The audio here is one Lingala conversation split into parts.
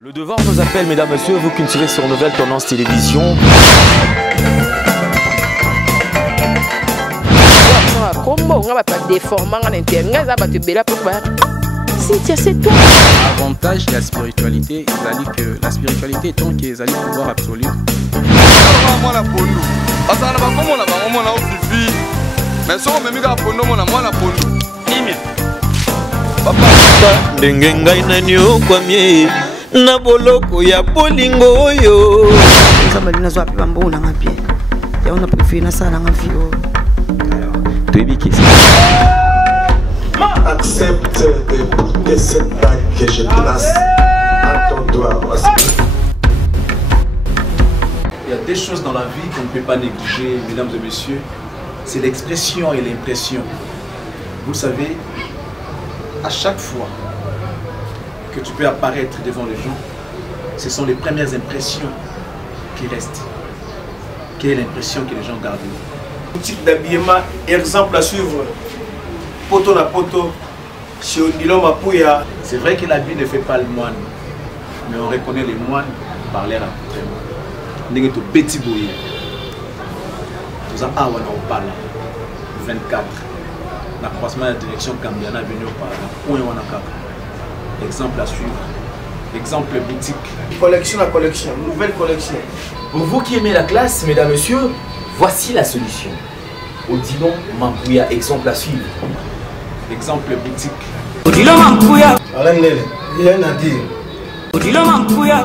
Le devoir nous appelle, mesdames, messieurs, vous qui tirez sur Nouvelle Tendance Télévision. Avantage de la spiritualité, que la spiritualité est tant qu'ils allaient pouvoir absolu. Na boloko ya bolingo oyo nzambali nazo api bambo na ngapie ya on a préféré na sala ngafio Toyebiki. Accepte d'écouter cette bague que je place à ton doigt. Il y a des choses dans la vie qu'on ne peut pas négliger, mesdames et messieurs. C'est l'expression et l'impression. Vous savez, à chaque fois que tu peux apparaître devant les gens, ce sont les premières impressions qui restent. Quelle est l'impression que les gens gardent? Boutique d'habillement, exemple à suivre. Poto na poto, chez Odilo Mapouya. C'est vrai que l'habit ne fait pas le moine, mais on reconnaît les moines par leur accoutrement. Nous sommes petit bouillé. Nous avons un parle 24. La croisement de la direction Cambiana venu au parle. Exemple à suivre. Exemple boutique. Collection à collection, nouvelle collection. Pour vous qui aimez la classe, mesdames, messieurs, voici la solution. Odilon Mapouya, exemple à suivre. Exemple boutique. Odilon Mapouya. Alain Nele, rien à dire. Odilon Mapouya.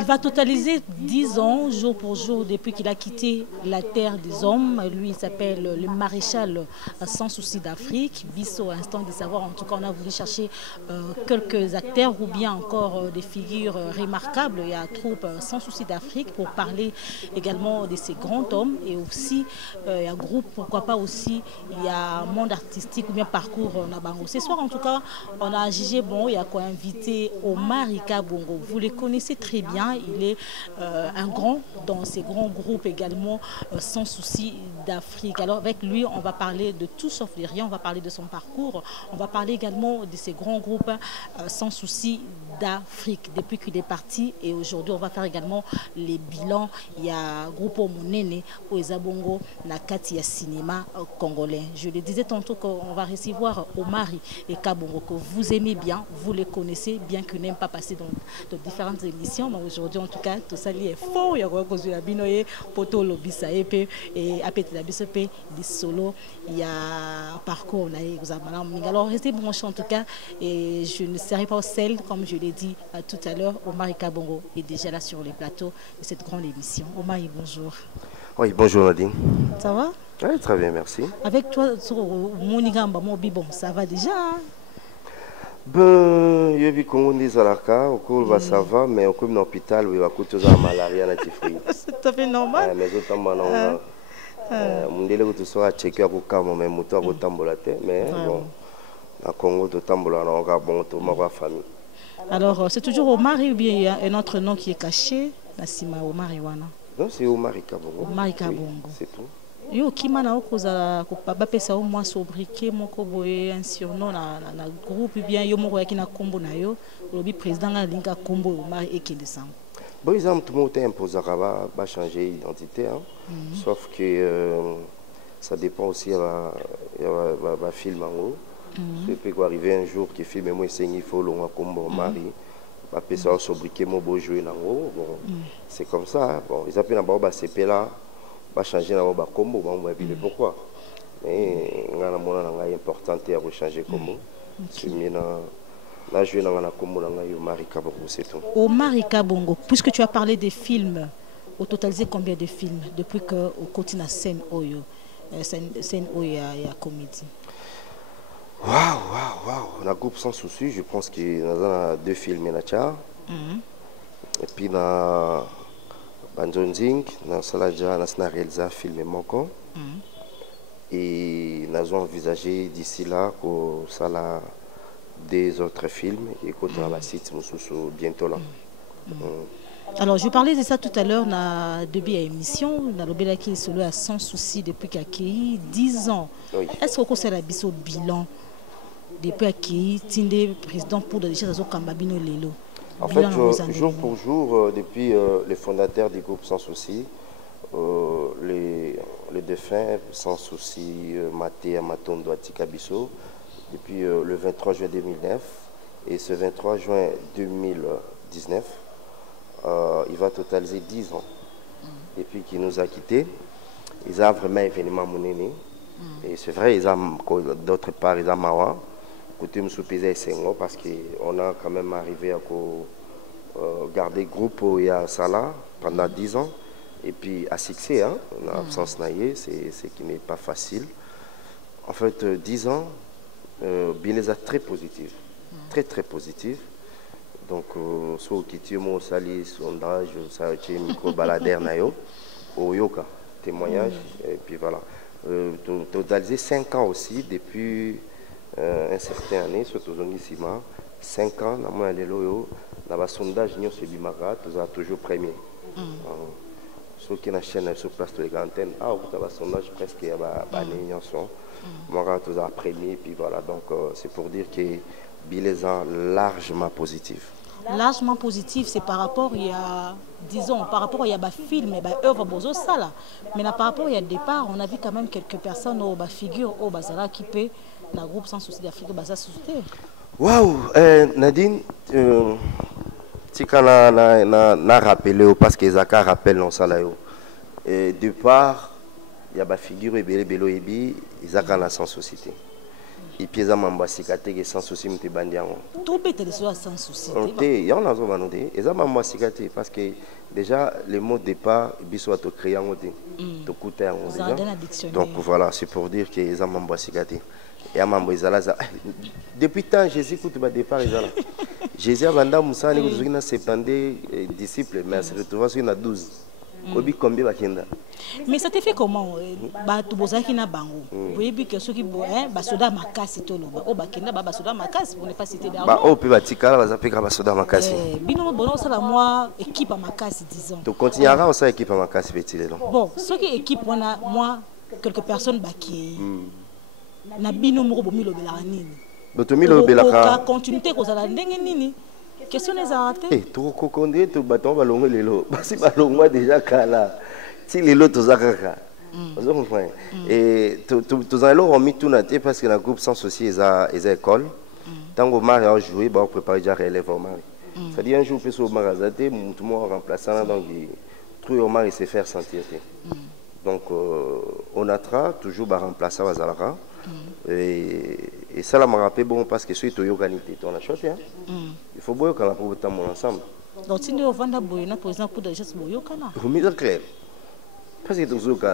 Il va totaliser 10 ans, jour pour jour, depuis qu'il a quitté la terre des hommes. Lui, il s'appelle le maréchal sans souci d'Afrique. Bisso, instant de savoir, en tout cas, on a voulu chercher quelques acteurs ou bien encore des figures remarquables. Il y a troupe sans souci d'Afrique pour parler également de ces grands hommes. Et aussi, il y a un groupe, pourquoi pas aussi, il y a un monde artistique ou bien parcours Nabango. Ce soir, en tout cas, on a jugé, bon, il y a quoi inviter Omar Ika Bongo. Vous les connaissez très bien. Il est un grand dans ces grands groupes également, sans souci d'Afrique. Alors avec lui, on va parler de tout sauf de rien. On va parler de son parcours. On va parler également de ces grands groupes sans souci d'Afrique depuis qu'il est parti. Et aujourd'hui, on va faire également les bilans. Il y a Groupe Monene, Oezabongo, Nakati, ya cinéma congolais. Je le disais tantôt qu'on va recevoir Omari et Kabongo, que vous aimez bien, vous les connaissez, bien que n'aiment pas passer dans différentes émissions. Mais aujourd'hui, en tout cas, tout ça est faux. Il y a quoi que la binoye, poto lobisa et apete la bisope, des solos. Il y a un parcours. Alors, restez branchés en tout cas. Et je ne serai pas au sel, comme je l'ai dit tout à l'heure. Omar Kabongo est déjà là sur les plateaux de cette grande émission. Omar, bonjour. Oui, bonjour Nadine. Ça va? Oui, très bien, merci. Avec toi, Monigamba, bon, ça va déjà? Ben, je vis Congo des Alaka, au cours ça va, mais au cours de l'hôpital, il va coûter la malaria à c'est tout à fait normal. Mais autant maintenant, mon délai où tu seras checké à Koukama, mais mon toit au Tambolate, mais bon, à Congo, au Tambola, on a bon, tout ma famille. Alors, c'est toujours Omar ou bien il y a un autre nom qui est caché, Nassima Omar Iwana? Non, c'est Omar Kabongo. Omar Kabongo. Oui, c'est tout. Yo kimana okoza ko bapesa au moins sobriquet moko boye un surnom na groupe bien yo moko yakina kombo na yo lobi président nga linga kombo Omar Ekendesam. Bon, ils ont tout le monde imposé à changer d'identité, hein. Sauf que ça dépend aussi de film en gros. Ça peut arriver un jour que film moi il faut long kombo Mari. Va passer au sobriquet mon beau jouer en gros. Bon, c'est comme ça. Bon, ils appellent d'abord CP là. Va changer la robe combo, on va dire pourquoi. Mais on a un important à changer combo. C'est mieux là jouer dans la combo là Omar Kabongo, c'est tout. Omar Kabongo, puisque tu as parlé des films, au totalisé combien de films depuis que au continent scène Oyo, scène Oyo et comédie. Waouh, la groupe sans souci, je pense qu'il y a 2 films là. Et puis dans Banjonzing, dans Salaja, nous avons réalisé un film manquant. Et nous avons envisagé d'ici là que ça a des autres films et qu'on va site bientôt là. Alors, je parlais de ça tout à l'heure dans début de l'émission. Dans le Bela qui est solo à Sans Souci depuis qu'il a accueilli 10 ans. Oui. Est-ce que c'est la biso bilan depuis accueilli Tinde président pour des choses au Kambabino Lelo? En fait, jour pour jour, depuis les fondateurs du groupe Sans Souci, les défunts Sans Souci, Maté, Amatondo, Atikabiso, depuis le 23 juin 2009 et ce 23 juin 2019, il va totaliser 10 ans. Depuis qu'il nous a quittés, ils ont vraiment événement monnaie. Et c'est vrai, ils ont d'autre part, ils ont Mawa, côté Msoupézé et Sengo, parce qu'on a quand même arrivé à garder le groupe il y a Sala pendant 10 ans. Et puis à succès, hein, on a absence naïe, c'est ce qui n'est pas facile. En fait, 10 ans, Bileza très positif, très positif. Donc, sur Kitimo, Sali, sondage, ça a été micro-baladaire, au Yoka, témoignage, et puis voilà. Totalisé 5 ans aussi, depuis un certain année, surtout Zongisima, 5 ans, dans le sondage, nous avons toujours premier. Ceux qui ont la chaîne sur place de l'antenne, le sondage presque, il y a des gens, moi, tous à premier, puis voilà. Donc, c'est pour dire que Bileza largement positif. Largement positif, c'est par rapport il y a, disons, par rapport il y a des films et des œuvres bozo ça là. Mais là, par rapport il y a départ, on a vu quand même quelques personnes au figure au bazara qui peut dans le groupe Sans Souci d'Afrique bazar sauter. Waouh, Nadine, si quand na rappelé parce que Zaka rappelle non ça là yo. Départ, il y a des figures et belo ebi, Zaka na Sans Société. Et puis ils ont des Sans Souci m'te bandiamo. Tout peut être Sans Souci. Il y en a des ils ont des parce que déjà les mots de départ ils sont créés en côté. Donc voilà, c'est pour dire qu'ils ont des et depuis tant Jésus écoute le départ ils là. Jésus a vendu Moussa il a 70 disciples mais se retrouve sur 12. Obi combien bakenda. Mais ça te fait comment tu bozaki na bango. Vous voyez que ceux qui basoda makasi to loba o bakenda ba basoda makasi pour ne pas citer d'argent. Ba o pe batikala bazapeka basoda makasi. Bino bono sala moi équipe à makasi disons. Tu continueras aussi équipe à makasi petit non. Bon, ceux qui équipe moi quelques personnes baki. Na bino moko bomi lobela nini. Botomi lobela continuité ko sala ndenge nini. Question les arrêtés. Tu recondé tu bâton balongo lelo. Basi balongo déjà kala. Si lelo to zakaka. Vous comprenez? Et tu allons remis tout naté parce que le groupe Sans Souci les écoles. Tant que Mari a joué, bah on prépare déjà relève au Mari. C'est-à-dire un jour peut se magazater, tout le monde remplaçant donc trouver au Mari se faire sentir. Donc on a toujours bah remplacer Wazalara. Et ça, me rappelle bon parce que c'est l'organité, on a choisi. Il faut bien qu'on a pour temps ensemble. Donc, si nous avons un président pour des gestes, vous mettez clair. Parce que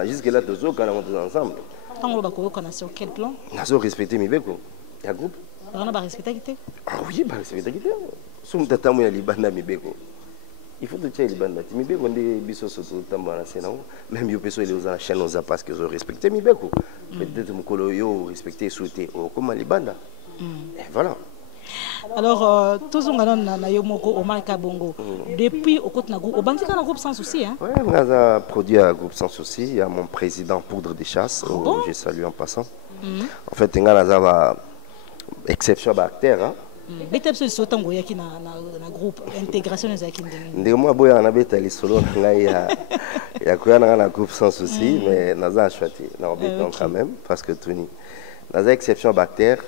jusque là, tous ensemble. Tant qu'on a sur quel plan? On a respecté mes bécos. Il y a un groupe. On a respecté qui? Ah oui, respecté qui? Si on t'attend, il y a Liban à mes bécos. Il faut que tu aies Liban. Mais bécos, on est bis au temps dans la scène. Même si on est aux la chaîne, on a parce qu'ils ont respecté mes bécos. Peut-être que vous respectez, souhaitez. Comment Liban? Et voilà. Alors, tous on a Yomoko, Omar Kabongo. Depuis au côté au bandit un groupe Sans Souci. Oui, on a produit un groupe Sans Souci. Il y a mon président Poudre des Chasses. Je salue en passant. En fait, il y a une exception bactère. Betep so sotan goya ki na groupe intégration des akinde. Ndé moi boya na beta li solo ngai ya kuya na groupe Sans Souci mais naza choisi na obiton quand même parce que tuni naza exception bactère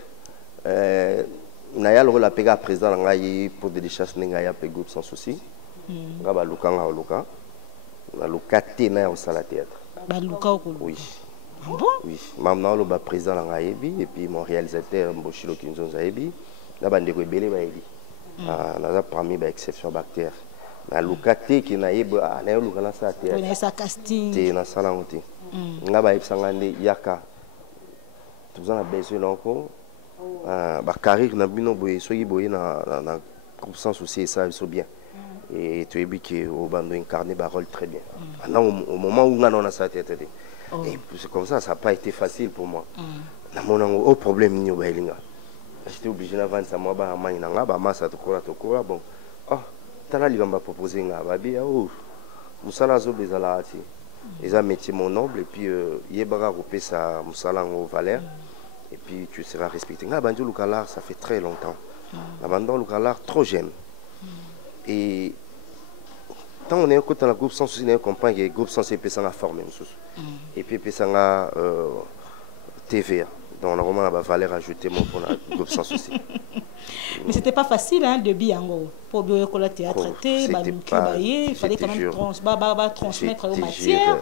na ya lo la pega président ngai pour des chasses ngai ya pe groupe Sans Souci. Ngaba lukanga luka na lukate na au sala théâtre. Ba luka ko. Oui. Bon? Oui, maintenant le président ngai et puis mon réalisateur Mboshilo Kinzo Zaebi. Là, on a belé baïli. On a parmi les exceptions bactères. Na lukate qui na yeba na lukana sa te. On a sa casting. Te na sala ngote. Nga ba ibsangande yaka. Tout ça na besoin lonko. Ba carrière na bino boye soyi boye na groupe Sans Souci ça so bien. Et tu es bien que au bando incarné ba rôle très bien. Maintenant au moment où on a sa tête. Et c'est comme ça n'a pas été facile pour moi. Na mon problème ni baïlinga. J'étais obligé de vendre ça, moi, bah, massa, bon, tala libamba proposer nga babi oh musala zo bezala ati ils ont métier mon noble et puis yebara repé sa musala en valeur et puis tu seras respecté nga banjo lukala ça fait très longtemps la bande lukala trop jeune et tant on est côté dans le groupe sans souci on comprend que le groupe sans c'est pesanga former et puis pesanga TVA donc on a vraiment la valeur ajoutée mon pour le groupe sans souci. Mais c'était pas facile hein de biango pour bien que la théâtre il fallait quand même transmettre aux matières.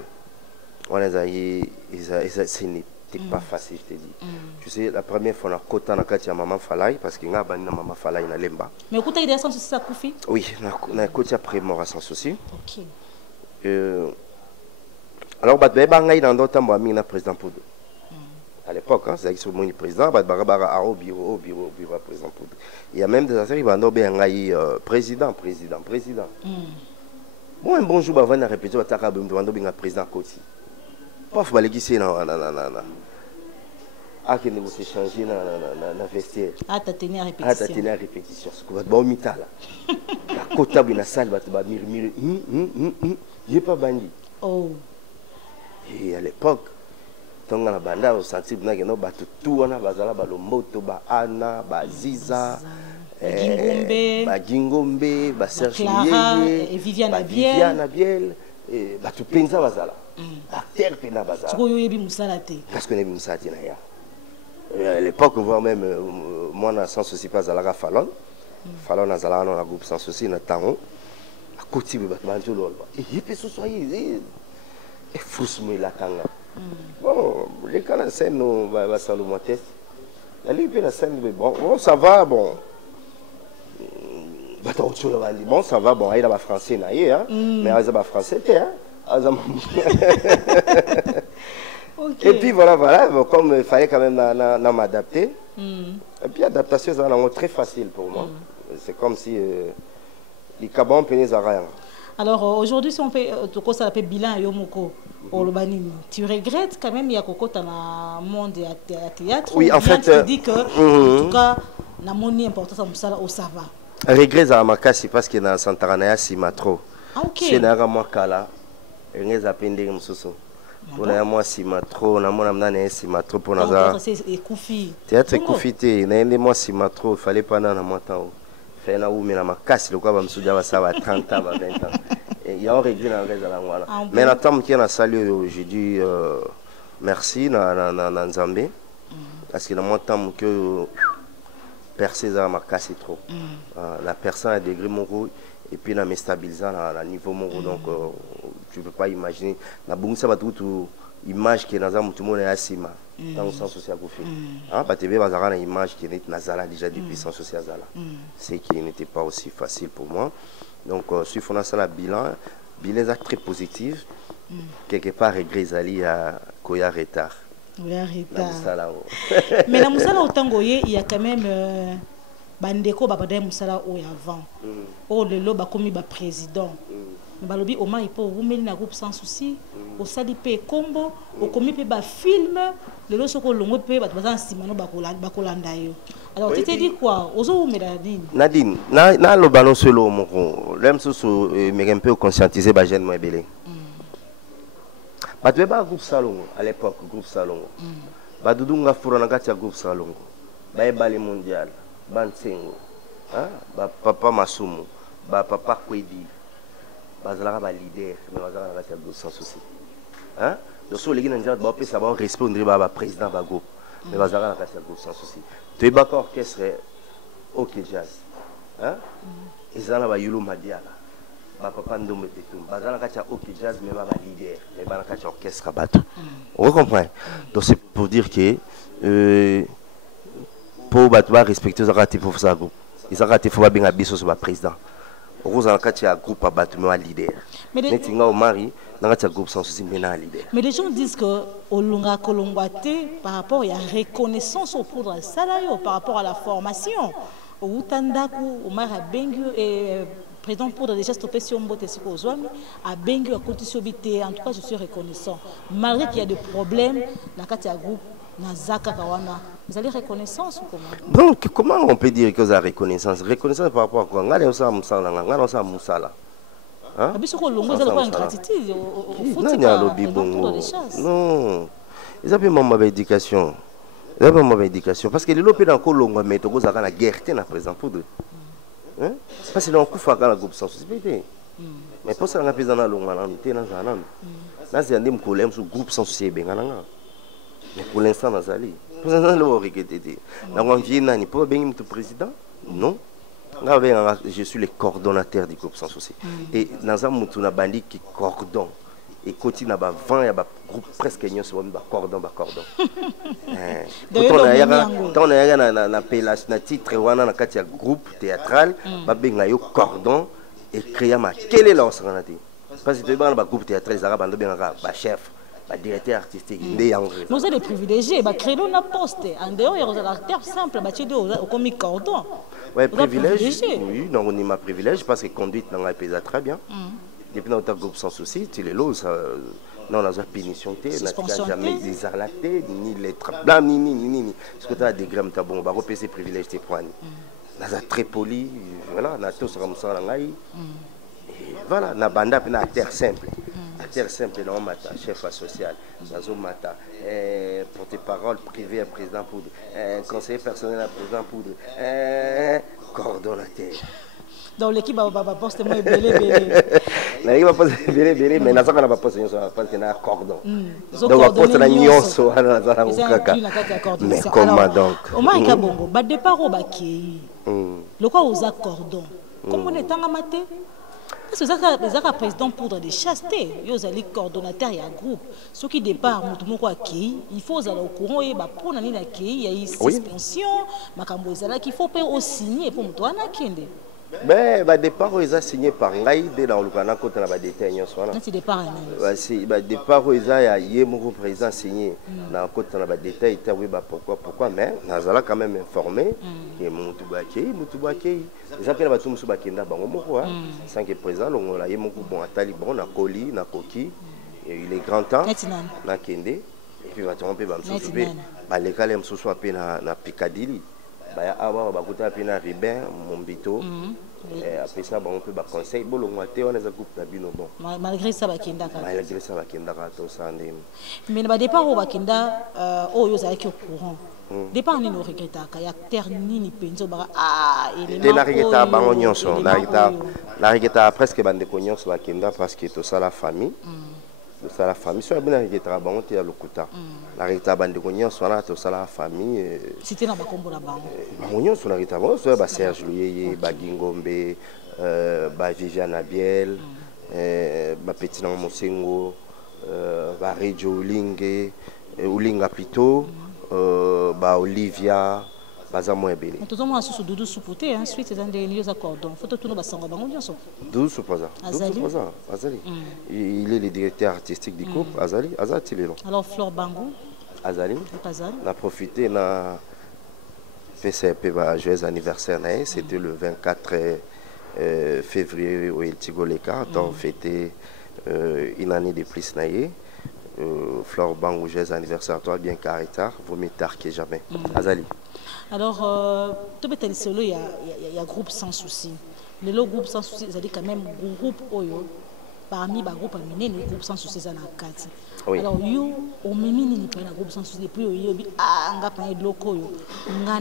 On les a ce n'était pas facile je te dis. Tu sais la première fois on a côté na kati ya maman Falai parce que nga bani na maman Falai na lemba. Mais côté il y a sans souci ça Koufi? Oui, na côté après mort sans souci. OK. Alors ba ngai dans d'autres temps na président Poudre. À l'époque, hein, c'est sur mon président, au bureau président. Il y a même des affaires, il va nommer président. Bon, un bonjour, avant de répéter, il va nommer président Koti. Pas faut aller glisser ah, que nous s'échanger dans le vestiaire. Ah, t'as tenu à répétition. Ah, t'as tenu à répétition. Ce qu'on va bon mita là. La côte dans la salle, va te murmurer. J'ai pas bandit. Oh. Et à l'époque. Tonga na banda au senti bina que no batu tuana bazala balomboto ba ana ba ziza Gingombe ba Serge et Viviane Biel et batu penza bazala acteur pena bazala tu koyo yebi musala te parce que ne bi musala te na ya à l'époque voire même moi na sans souci pas zalaka Fallon na zalaka na groupe sans souci na tango a côté ba banjo lol et yepe so soyez et frusme la kanga. Bon, les cas de scène, nous va saluer mon test. La scène, bon, ça va, bon. Bon, ça va, bon, il y a français, mais il y a français, hein. Et puis voilà, comme il fallait quand même m'adapter. Et puis l'adaptation, c'est très facile pour moi. C'est comme si les cabans penaient à rien. Alors aujourd'hui, si on fait ça l'appelle bilan Yomoko pour le banini, tu regrettes quand même il y a Coco dans le monde du théâtre? Oui, en fait, tu dis que en tout cas, la monnaie importante au ça va. Regret à ma casse parce que dans Santaranaya si matro. Ah ok. C'est na moi kala, rien à peine de msoso. Pour na moi si matro, na moi na si matro pour na za. C'est Koufi. Théâtre Koufité, na moi si matro, fallait pas na moi temps. Fait na ou mais na ma casse le quoi va me soudia ça va 30 ans, 20 ans. Il y a un regret dans le voilà. Mais la temps qui a salué, j'ai dit merci na Nzambé parce que dans mon temps que percer ça m'a cassé trop. La personne a degré mon rôle et puis na me stabiliser à niveau mon rôle donc tu peux pas imaginer na bongo ça va tout image qui est dans un tout le monde est assis dans le sens social qu'on fait. Ah bah tu veux avoir une image qui est nazala déjà depuis sens social zala. C'est qui n'était pas aussi facile pour moi. Donc, si on a ça, le bilan est très positif. Quelque part, regret Zali à Koya retard. Mais la Moussala au Tangoye, il y a quand même Bandeko Babade Moussala au avant. Oh, le loba comme il président. Balobi au moins il peut vous mettre dans groupe sans souci. Au salipe combo, au commis peut ba film. Le lot soko longo peut ba bazan simano bakolanda yo. Alors tu t'es dit quoi? Ozo Nadine, na lo ballon solo moko. L'aime sous mais un peu conscientiser ba jeune moi belé. Ba tu ba groupe salon à l'époque groupe salon. Ba dudunga furo na kati ya groupe salon. Ba ebale mondial, ba nsengo. Hein? Ba papa Masumu, ba papa Kwedi. Bazala ba leader mais bazala na kati ya groupe sans souci. Hein? Donc sur les gens disent bah ça va respect on dirait bah président ba groupe. Mais bazala na kati ya groupe sans souci. Tu es d'accord orchestre OK jazz. Hein? Ezala ba Yulu Madiala. Ba papa Ndombe Petum. Bazala na kati ya OK jazz mais ba leader, mais ba na kati ya orchestre bateau. On comprend. Donc c'est pour dire que pour battre respecter ça pour ça groupe. Ils ont raté faut pas bien abisso sur ba président. Rose en kati ya groupe battre mais leader. Mais tinga au mari dans kati ya groupe sans souci mais na leader. Mais les gens disent que Olunga Kolongwate par rapport à la reconnaissance au poudre salaire par rapport à la formation. Au Tandaku, au Mara Bengu et président pour déjà stopper sur Mbote Sikozwami à Bengu à côté Sobité. En tout cas, je suis reconnaissant. Malgré qu'il y a des problèmes dans le groupe Nazaka Kawana. Vous avez reconnaissance ou comment? Donc, comment on peut dire que vous avez reconnaissance? Reconnaissance par rapport à quoi? Hein? Non, ils appellent mon éducation. Ils appellent mon éducation. Parce que les lopés dans le long mais tu as la guerre, tu as présent pour deux. Parce que dans le coup, il faut la groupe sans souci. Mais pour ça, on a besoin de la longue, tu es dans un an. Là, c'est un problème sur le groupe sans souci. Mais pour l'instant, on a allé. Pour l'instant, on a regretté. On vient, il peut bien être président? Non. Je suis le coordonnateur du groupe sans souci. Et dans un monde, on a bandit qui cordon. Et continue à 20, il y a un groupe presque cordon. Quand on a un titre, on a un groupe théâtral, on a un cordon et créé quel est l'offre? Parce que le groupe théâtral, il y a un chef. Directeur artistique, nous sommes des privilégiés, créer un poste. En dehors, il y a un acteur simple, comme cordon. Oui, privilège. Oui, non, on est ma privilège parce que conduite dans la pays très bien. Depuis notre groupe sans souci, tu les lots, non, on a une punition, on n'a jamais les arlatés, ni les trappes blancs, ni. Ce que tu as des grammes, tu as bon, on va repérer ces privilèges, tu prends. On a très poli, voilà, on a tous comme ça, voilà, on a banda, on a un terre simple. Acteur simple, non, mata, chef social, nazo mata, porte-parole privé à président poudre, conseiller personnel à président poudre, coordonnateur. Dans l'équipe, on va poster moi belé. L'équipe va poster belé, mais n'a pas poster parce qu'il y a un cordon. Donc on va poster la nyonso à la kaka. Mais comment donc? Au moins il y a bongo, ba départ au baké. Le quoi aux cordon? Comment on est en amaté? Parce que les accords président poudre de chasteté, ils ont coordonnateur et un groupe. Ceux qui départ, il faut aller au courant et pour nous il y a une suspension, qu'il faut signer pour nous signer. Ben, départ, ils ont signé par Ngaï dès dans le canal quand on a des détails. C'est départ. Départ, ils ont président signé dans le côté on a des détails. Pourquoi, mais nous allons quand même informer que Moutoubaké, ils appellent la Batou Moussoubakenda, sans que le président, on a eu mon bon à Taliban, na Koli, na Koki, il est grand temps, na Kende, et puis on va tromper, les calmes se sont appelés na Piccadilly. Avant, on a appelé Ribin, Mombito. Après ça, on peut conseiller. On a un groupe d'abino. Malgré ça, malgré ça, mais le départ au Bakenda, ils sont au courant. Départ, on regrette. Il y a terre ni penso. Il y a presque bande cognon sur Bakenda parce que tout ça la famille. Ça la famille soit bien avec travail on est à l'okuta la réta bande cognon soit là tout ça la famille c'était dans bakombo la bango cognon sur la réta bon soit ba Serge Luyeye ba Gingombe ba Viviane Abiel ba Petit na Mosengo ba Rejo Ulinga plutôt ba Olivia Bazamo ebele. On tozo mo asusu dudu supporter ensuite dans des lieux accordons. Faut tout nous basanga bango bien sûr. Dudu supporter. Azali. Il est le directeur artistique du groupe Azali Tilelo. Alors Flore Bango Azali. On a profité na FCP ba joyeux anniversaire c'était le 24 février au El Tigoleka on fêté une année de plus naïe. Flore Bango joyeux anniversaire toi bien caractère vaut mieux tard que jamais. Azali. Alors, il y a un groupe sans souci. Le groupe sans souci, c'est quand même un groupe parmi les groupes les groupes sans souci, c'est la carte. Alors, on m'a mis un groupe sans souci, puis on a un loco, on a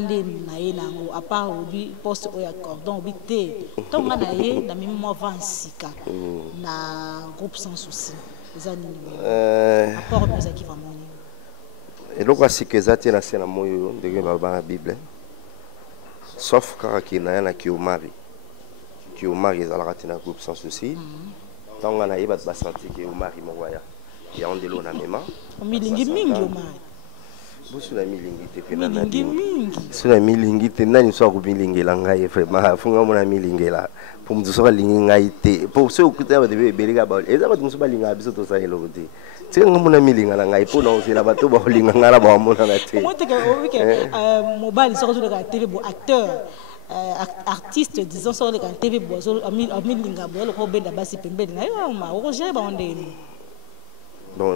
à part le poste au cordon, on a un mémoire 26 na groupe sans souci. Apport nos équipements. Et donc, c'est que ça tient à la moyo de la Bible. Sauf quand il y a un qui est marié. Qui est marié, il a un groupe sans souci. Tant qu'on a eu des senti qui est marié, il y a un de l'eau dans mes mains. On a mis mingi au marié. Vous avez mis lingi. Vous avez mis lingi. Vous avez mis lingi. Vous avez mis lingi. Pour me dire lingi. Pour ceux qui ont des bébés, ils ont des lingi. C'est un peu de lingi. Pour nous, c'est la bateau. Mobile, sur la télé, acteur, artiste, disons sur la télé, bon,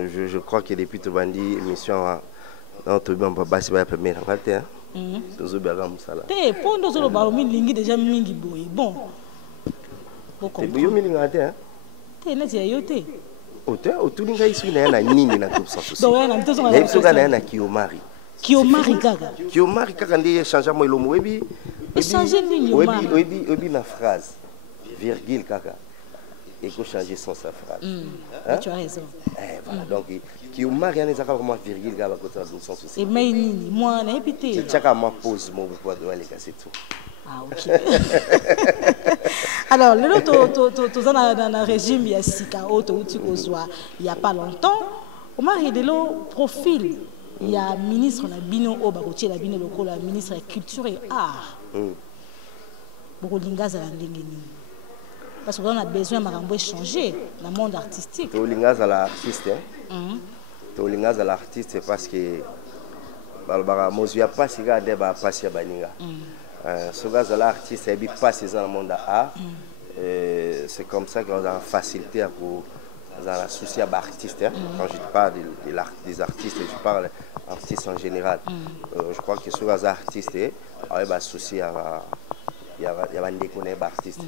je crois que depuis tout bandi, émission Non, tu vas pas passer par la première matin. Tu vas bien ça. T'es pour nous le ballon mingi déjà mingi boy. Bon. T'es bien mingi matin. T'es n'est pas yoté. Tout le monde ici na nini na groupe sans souci. Donc on a tout ça. Et ça na Kiomari. Kiomari kaka. Kiomari kaka ndi changer moi le mot ebi. Changer ni Kiomari. Ebi ma phrase. Virgule kaka. Et que changer sans sa phrase. Tu as raison. Voilà, donc Kiomari on est vraiment virgule kaka côté dans sans souci. Et mais nini moi na épité. Chaka ma pause mo pour doit aller casser tout. Ah OK. Alors, le tu dans le régime, il y a Sika, il n'y a pas longtemps. Au mari de l'eau, profil, il y a ministre la Bino Obarotier, la Bino Loco, la ministre de la Culture et Art. Parce qu'on a besoin de changer le monde artistique. Tu as l'artiste. Tu as l'artiste parce que je ne pas si je ne pas si ce gars l'artiste il passe dans le monde art. C'est comme ça qu'on a une facilité pour un souci à l'artiste. Quand je parle des artistes, je parle d'artistes en général. Je crois que ce gars artiste il y a un souci à il y a un déconner d'artiste.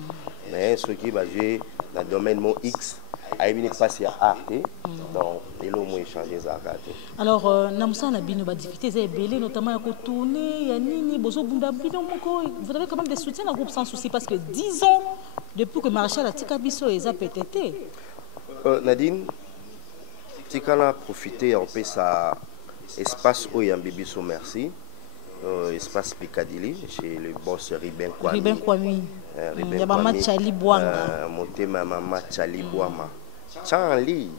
Mais ce qui va jouer dans le domaine X, il est passé à art. Donc, il a changé ça. Alors, Namsa n'a bien difficulté, c'est belé, notamment à tourner, il y a Nini, Bozo Bunda, vous avez quand même des soutiens dans le groupe sans souci parce que 10 ans depuis que Maréchal a Tikabiso et ZAPTT. Nadine, Tikana a profité un peu ça espace où il y a un bébé sous merci. Espace Piccadilly chez le boss Riben Kwame. Riben Kwame. Il y a Mama Chali Bouanga. Monté Mama Chali Bouama. Charlie.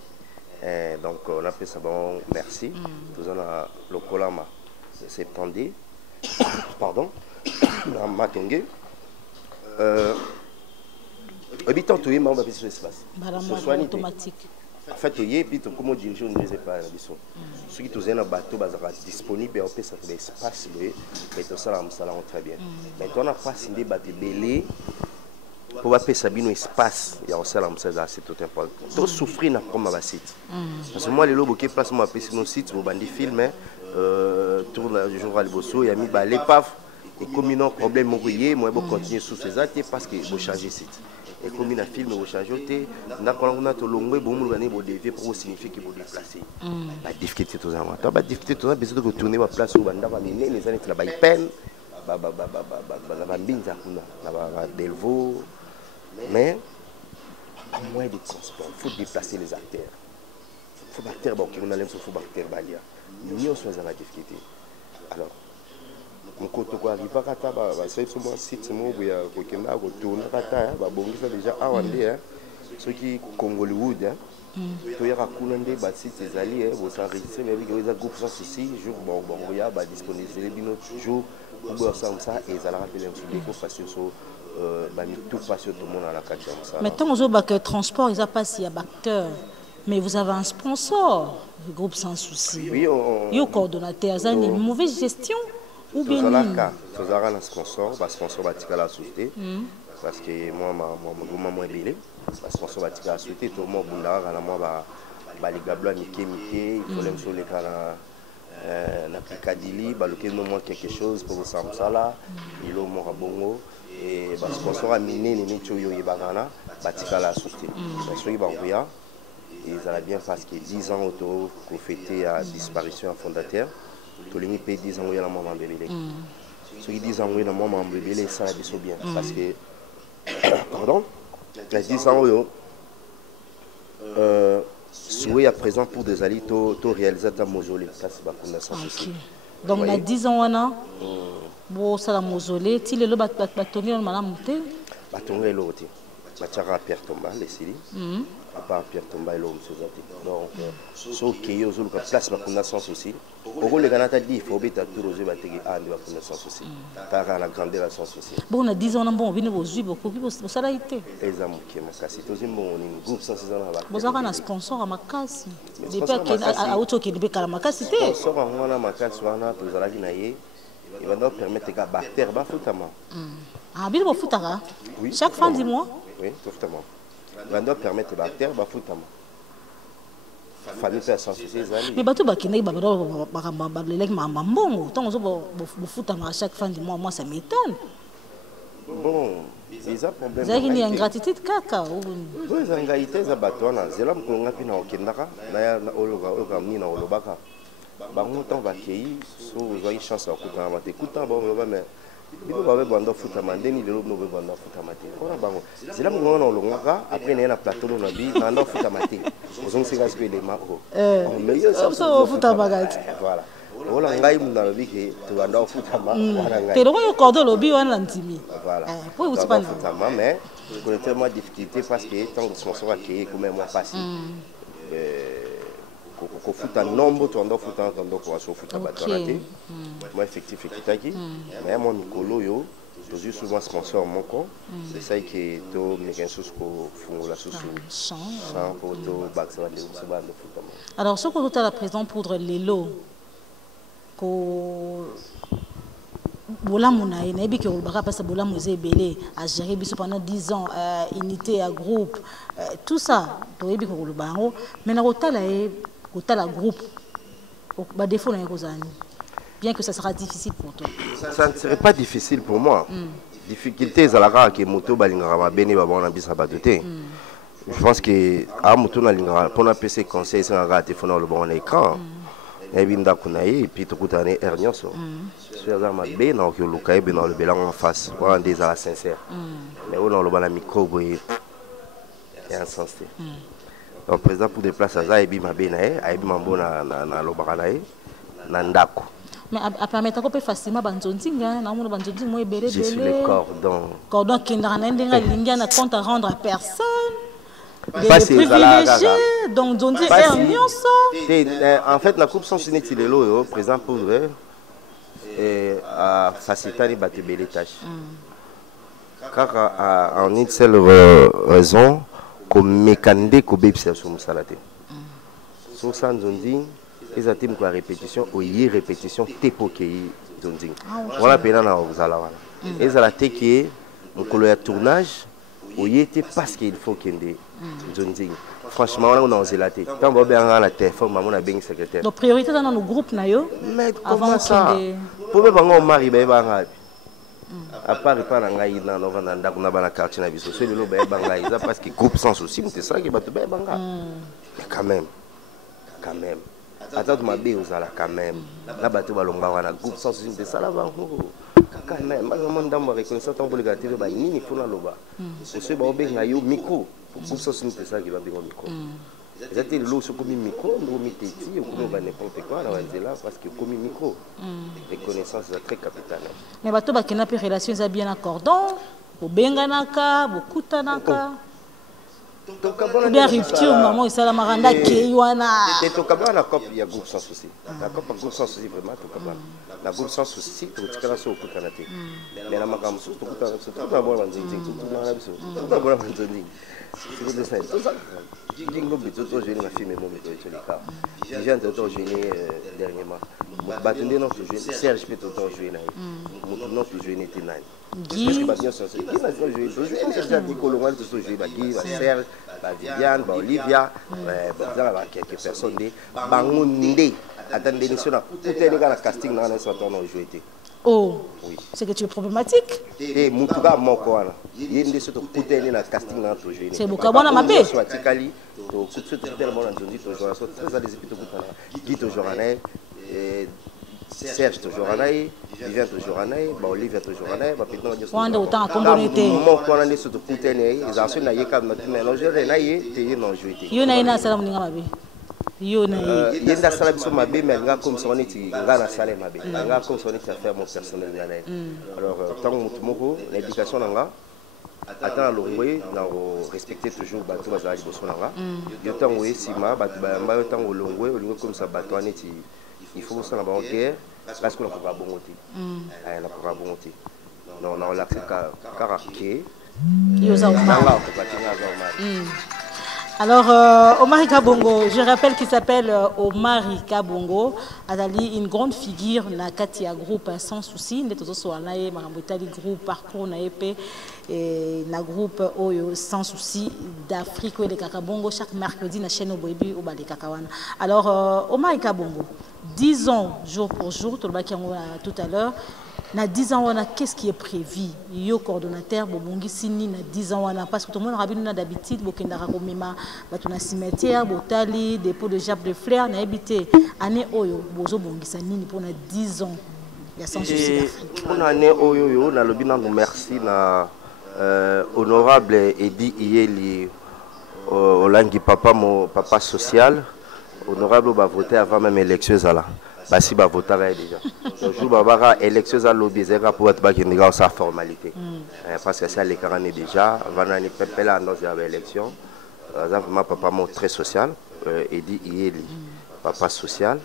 Donc on appelle ça bon merci. Nous avons le colama. C'est pendé. Pardon. Matongé. Habitant tout le monde va sur l'espace. C'est automatique. En fait, il y a des comment diriger on ne sait pas. Ceux qui sont dans le bateau sont disponibles et on peut s'appeler espace. Mais tout ça, ça va très bien. Maintenant, on a pas signé bateau belé pour appeler ça bien espace. Il y a aussi c'est tout important. Trop souffrir n'a pas ma site. Parce que moi, les lobes qui placent moi appeler nos sites, vous bandit film, tourne du jour à l'ebosso, il y a mis l'épave et comme il y a un problème, moi je continuer sous ces actes parce que je changer de site. Et comme il a filmé, il a changé, on a tout longué, pour dévier pour signifier qu'il faut déplacer. La difficulté tout ça. La difficulté tout ça, besoin de retourner à la place où on a amené les années qui la peine, la binza la delvo, mais à moins de transport, il faut déplacer les acteurs. Il faut acteurs, on a l'impression qu'il faut acteurs balia. Nous sommes dans la difficulté. Alors. Quand on arrive à Kata, c'est sur mon site, il y a quelqu'un qui tourne à Kata, déjà à Wandé, ceux qui Congolwood, il y a Koulande, site des alliés, vous enregistrez, mais il y a un groupe sans souci, jour bon, il y a disponible les jours, pour ça, et ça la rappelle un petit peu parce que tout passe tout le monde à la carte. Maintenant, on voit que le transport, il n'y a pas si acteur, mais vous avez un sponsor, le groupe sans souci. Oui, il y a un coordonnateur, il y a une mauvaise gestion. Ou bien tu as un sponsor, sponsor va la société parce que moi moi belé, sponsor va la société tout le monde bunda kana moi ba les gablo mike il faut les sur les kana na Piccadilly ba lequel moment quelque chose pour ça là il au mo bongo et sponsor a miné ni choyo yebana ba la société parce que ba oya et ça va bien parce que 10 ans auto pour fêter la disparition fondateur. Tous les pays 10 ans où il y a un moment bébé. Ceux qui disent qu'il y a un moment bébé, ça va bien. Parce que, pardon, il y a 10 ans où il y a présent pour des alliés, tu réalises ta mausolée. Ça, c'est pas pour l'instant. Donc, il y a 10 ans, on a un mausolée. Si le bâtonnier, on a monté. Bâtonnier, il a monté. Bâtonnier, Pierre Tomba, les Syries. À part Pierre Tomba et l'homme, donc, ce qui est aux autres places, pour l'instant aussi. Au rôle de Ganata dit, il faut obéir à tout le monde pour l'instant aussi. Par la grandeur sans souci. Bon, on a 10 ans, on a venu aux Juifs, ça a été. Les amours qui m'ont cassé. Tous les gens, on est un groupe sans saison. Vous avez un sponsor à ma casse. Depuis à autre qui est à ma casse. Sponsor à ma casse, on a tous les gens il va nous permettre de battre le footama. Ah, bien le footara. Oui. Chaque fin du mois. Oui, totalement. Il va nous permettre de battre le footama. famille peut sans souci ezali. Mais bato bakende baleleki mbongo ntango bofutama à chaque fin du mois, moi ça m'étonne. Bon, ils ont problème. Zaki ni ingratitude kaka. Oui, ingratitude za bato wana zela mkonga pina okendaka na ologa mini na olobaka. Bango tant bakei so ozwa chance ya kutana mate kutana ba mais bino ba banda futama ndeni lelo no banda futama te. Ora bango zela mkonga na olongaka après na plateau na bi banda futama te. Ozong sika ce élément ko. Mais yo so futama gati. Voilà. Ola ngai munda lobi ke to banda futama wana ngai. Te lo yo cordo lobi wana ntimi. Voilà. Pour vous pas futama mais je connais tellement difficulté parce que tant que son sera qui comme moi passé. Ko futa nombo to ndo futa ndo ko aso futa batorate. Moi effectif ekitaki. Mais moi mikolo yo toujours souvent sponsor mon co. C'est ça que to mekensus ko fungola susu. Sans pour to baksa de suba de futa. Alors ce que tu as la présent poudre lelo ko bola mona ina ebi ke olbaka pasa bola musée belé a géré biso pendant 10 ans unité à groupe tout ça to ebi ko olbango mais na kotala kotala groupe ba défaut na kozani bien que ça sera difficile pour toi. Ça ne serait pas difficile pour moi. Difficulté ezalaka ke moto balingaka mabene ba bona bisa badoté. Je pense que a moto na lingaka pour na PC conseil ça ngaka téléphone le bon écran. Et puis tout le monde hernios. Je suis mabe na ko luka e na le belang en face. Voilà des ala sincère. Mais on a le bala micro boy et insensé. Donc président pour des places à ebi mabe na e, ebi mambo na lo bakana e na ndako. Mais à permettre qu'on peut facilement banzonzinga na mo banzonzinga mo ebele belé. Je suis le cordon. Cordon qui n'a ndenga linga na compte à rendre à personne. Des privilégiés, donc on dit en fait la coupe sans signature de l'eau présent pour à faciliter les battre belles tâches car en une seule raison comme mécanique au bébé c'est sur salade sur ça on dit les atomes quoi répétition ou y répétition tépoqué on dit voilà pendant la zala voilà et ça la té qui est mon couleur tournage oui, parce qu'il faut qu'il y ait des franchement, on a osé la tête. Tant que bien la téléphone, maman a bien secrétaire. Donc priorité dans nos groupes, nayo. Mais comment ça? Pour me bango mari be banga. À part pas na ngai na no vanda ndako na bana quartier na biso. C'est le be banga isa parce que groupe sans souci, c'est ça qui va te be banga. Quand même. Attends ma bé aux ala quand même. La bateau balonga wana groupe sans souci, c'est ça là bango. Quand même, moi je me reconnaissance tant pour les gâter bah ni faut na loba. Monsieur ba obe na yo micro. Pour ça c'est ça qui va bien au micro. J'étais l'eau sur comme micro, nous mettez ou comme va n'importe quoi là parce que comme micro. Les connaissances c'est très capital. Mais bateau ba kena pe relations za bien accordant, bo benganaka, bo kutanaka. Bien rupture maman et ça la maranda qui wana. Et to kabana la cop il y a groupe sans souci. La cop groupe sans souci vraiment to kabana. La groupe sans souci to tikala so kutanate. Mais la makam so to kutana so to na bona nzinzi to na biso. To na bona nzinzi. C'est le dessin. Tout ça. Dingo bito to jeune ma fille mais mon bito to lika. Déjà to jeune dernièrement. Batunde non to jeune Serge peut to jeune na. Mon non to jeune était nani. Parce que bien sûr c'est qui na to jeune. Je déjà dit colonel to jeune ba Guy, ba Serge, ba Viviane, ba Olivia, ba quelques personnes de bango ndé. Attendez l'émission là. Tout est légal à casting dans un certain nombre de jouets. Oh, oui. C'est que tu es problématique. Et Moutuga Mokoana. Il y a des choses qui sont dans casting dans le jeu. C'est beaucoup bon à ma paix. Soit Tikali, tout de suite tellement dans le jeu toujours. Soit très des épisodes Guy toujours en aïe, Serge toujours en aïe, Vivien toujours en aïe, Olivia toujours en aïe, on a autant à communauté. Mokoana les autres coutées, les anciens n'aïe comme notre mélanger, n'aïe, t'es non joué. Yo n'aïe na salam ninga ma paix. Yenda sala biso mabe mais nga comme soni ti nga na sala mabe nga comme soni ti affaire mon personnel na nae alors tant mutu moko l'éducation nanga attends longwe na respecter toujours bato bazala liboso nanga yo tango esima bato bayamba yo tango longwe olingo comme ça bato aneti il faut ça na ba guerre parce que na ko bongo ti na ko bongo ti non on l'accepte karaké yo za ma Alors, Omar Kabongo, je rappelle qu'il s'appelle Omar Kabongo, Adali, une grande figure, na Katia Groupe, sans souci, n'est aussi sur la groupe, parcours, na épée, et na groupe Oyo sans souci d'Afrique ou de Kakabongo chaque mercredi na chaîne Oboebi ou de Kakawana. Alors Omar Kabongo, 10 ans jour pour jour, tout à l'heure. Na 10 ans, qu'est-ce qui est prévu? Yo coordonnateur, Bobongi Sini, na 10 ans, parce que tout le monde a d'habitude, Bokendara Komema, Batuna cimetière, Botali, dépôt de jappe de fleurs, na habité. Année Oyo, Bozo Bongi Sanini pour 10 ans. Il y a sans souci d'Afrique. Pour l'année Oyo, on a le bilan de merci na honorable Edi Iyeli, Olangi Papa, mon papa social, honorable va voter avant même l'élection là. Basi va voter déjà. Le jour où va élection à lobby zéro pour être baqué négatif sa formalité. Parce que ça les carnets déjà. Avant l'année peuple là dans une élection. Ma papa mon très social. Edi Iyeli, papa social.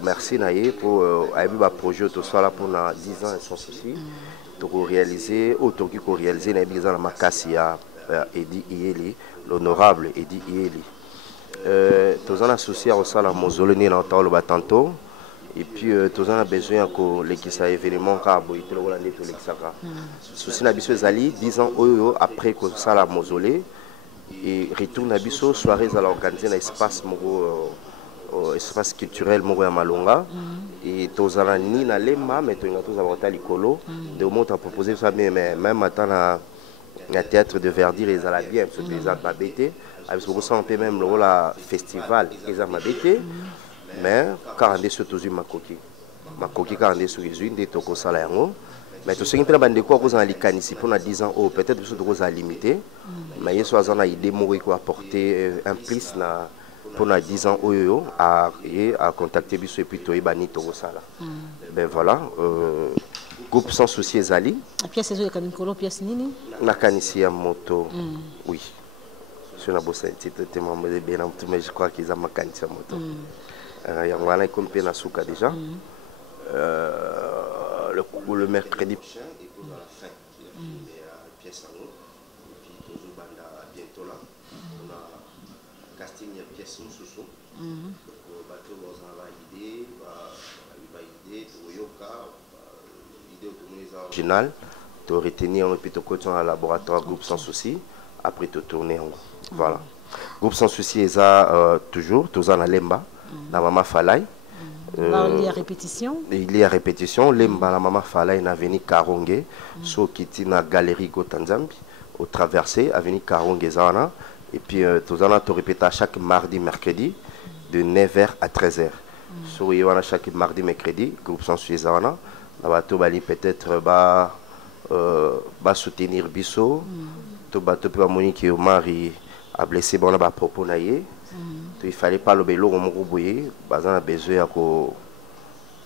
Merci Naye pour un projet tout ça là pour 10 ans sans souci. Pour réaliser autant que réaliser na bizarre la Makassia Edi Iyeli, l'honorable Edi Iyeli. Tous en associés au salon mausolée dans le tantôt et puis tous en a besoin que l'équipe événement car boiter le l'année pour l'exaga. Souci na biso zali 10 ans après que ça la mausolée et retourne à biso soirée à l'organiser dans espace espace culturel Moro ya Malonga et tous en ni na lema mais tous en avons likolo de moment à proposer ça mais même matin na théâtre de Verdi les à la bien parce que les a babété avec ce qu'on peut même le festival les a babété mais 42 sur tous ma coquille 42 sur les unes des toko salayango mais tout ce qui peut bande quoi cause en likanisi pour 10 ans ou peut-être que cause à limiter mais il soit en a idée mourir quoi apporter un plus na pour 10 ans à contacter biso et puis toi bani toko sala ben voilà groupe sans souci ezali la pièce est de Nicolas pièce nini na kanisi moto oui sur la bossa titre tellement bien mais je crois qu'ils ont ma kanisi moto il y a un comme pe na souka déjà le mercredi prochain et pour la fin pièce en haut et puis toujours banda bientôt là on a casting pièce sous bateau dans idée original, tu retenir un petit côté en laboratoire groupe sans souci, après tu tourner en voilà. Groupe sans souci est toujours, tous en Lemba, la maman Falay. Il y a répétition. Il y a répétition. Lemba, la maman Falay, est avenue Karonge, sur qui est la galerie Gotanzambi, au traversé, avenue Karonge Zana. Et puis tous en tu répètes à chaque mardi, mercredi, de 9h à 13h. Sur Yoana chaque mardi, mercredi, groupe sans souci Zana. Bateau bali peut-être va soutenir Bisso to bateau peut Monique au mari a blessé bon là propos naie il fallait pas le bélo comme roboyer bazana besoin ko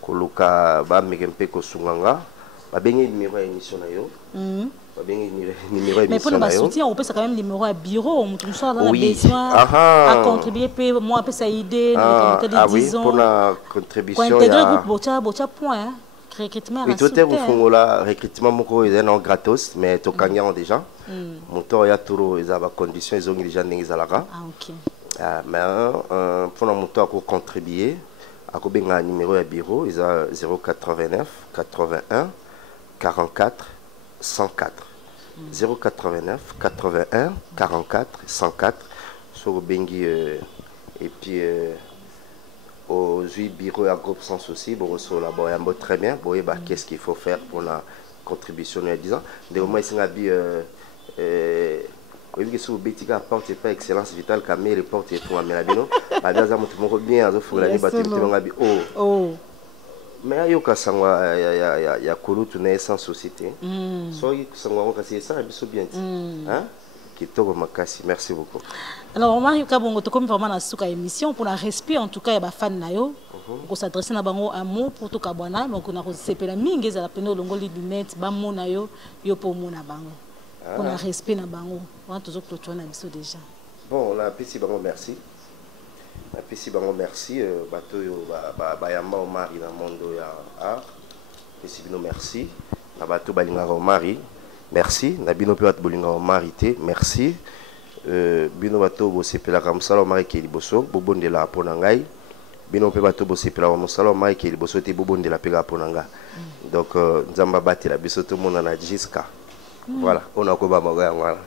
luka ba mekempe ko sunganga ba bengi numéro émission na yo ba bengi numéro émission mais pour le soutien on peut ça quand même numéro à bureau on tout ça dans la besoin à contribuer peut moi peut ça idée dans les 10 ans pour la contribution pour intégrer le groupe bocha point recrutement oui, tout est au fond là recrutement moko ils sont gratos mais to gagnant déjà mon temps ya turo ils ont conditions ils ont déjà n'exalaka OK mais pour mon temps pour contribuer à ko benga numéro ya bureau ils ont 089 81 44 104 089 81 44 104 sur bengi et puis aux bureaux à groupe sans souci, bon, très bien. Bon, qu'est-ce qu'il faut faire pour la contribution de 10 ans? De moins, c'est un oui, que si vous bêtez la porte pas excellence vitale, quand même, les portes et tout, mais la bino, à deux ans, tout le monde bien, à faut la liberté, oh. Mais il y a Kolo, tu n'es sans société. Soit il y a ça, il bien. Hein? Merci beaucoup. Alors, on va comme vraiment dans cette émission pour la respect en tout cas, il y a des fans nayo. On s'adresse à bango un mot pour tout kabwana, mais on a reçu la mingue za la peno longoli du net, ba mo nayo yo pour mo na bango. Pour la respect na bango. On a toujours clôturé na biso déjà. Bon, on a petit bango merci. La petit bango merci bato yo ba yamba o mari na mondo ya art. Petit bino merci. Na bato balinga o mari. Merci. Nabino peut être bolinga o marité. Merci. Bino bato bo sepela ka musala o mari ke liboso bobonde la ponangai. Bino peut bato bo sepela o musala o mari ke liboso te bobonde la pega ponanga. Donc nzamba bati la biso to mona na jiska. Voilà, on a encore voilà.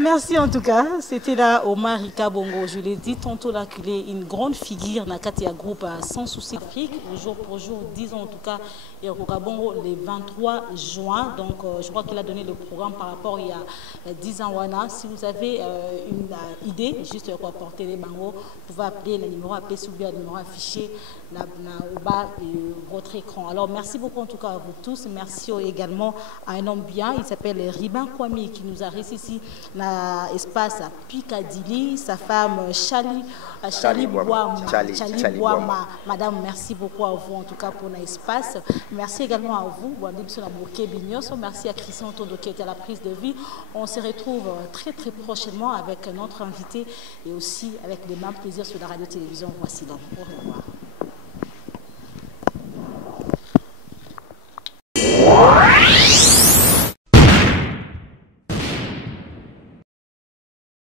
Merci en tout cas. C'était là Omar Ika Bongo. Je l'ai dit tantôt là qu'il est une grande figure dans Katia Group Sans Souci d'Afrique. Jour pour jour, disons en tout cas, et Bongo le 23 juin. Donc je crois qu'il a donné le programme par rapport il y a 10 ans. Si vous avez une idée, juste quoi porter les bangos, vous pouvez appeler le numéro appelé sous le numéro affiché au bas de votre écran. Alors merci beaucoup en tout cas à vous tous. Merci également à un homme bien, il s'appelle Ribin Kwame qui nous a réussi ici dans l'espace à Piccadilly, sa femme Chali Boama. Madame, merci beaucoup à vous en tout cas pour l'espace. Merci également à vous, merci à Christian Tondo qui était à la prise de vie. On se retrouve très très prochainement avec notre invité et aussi avec les mêmes plaisirs sur la radio-télévision. Voici donc. Au revoir.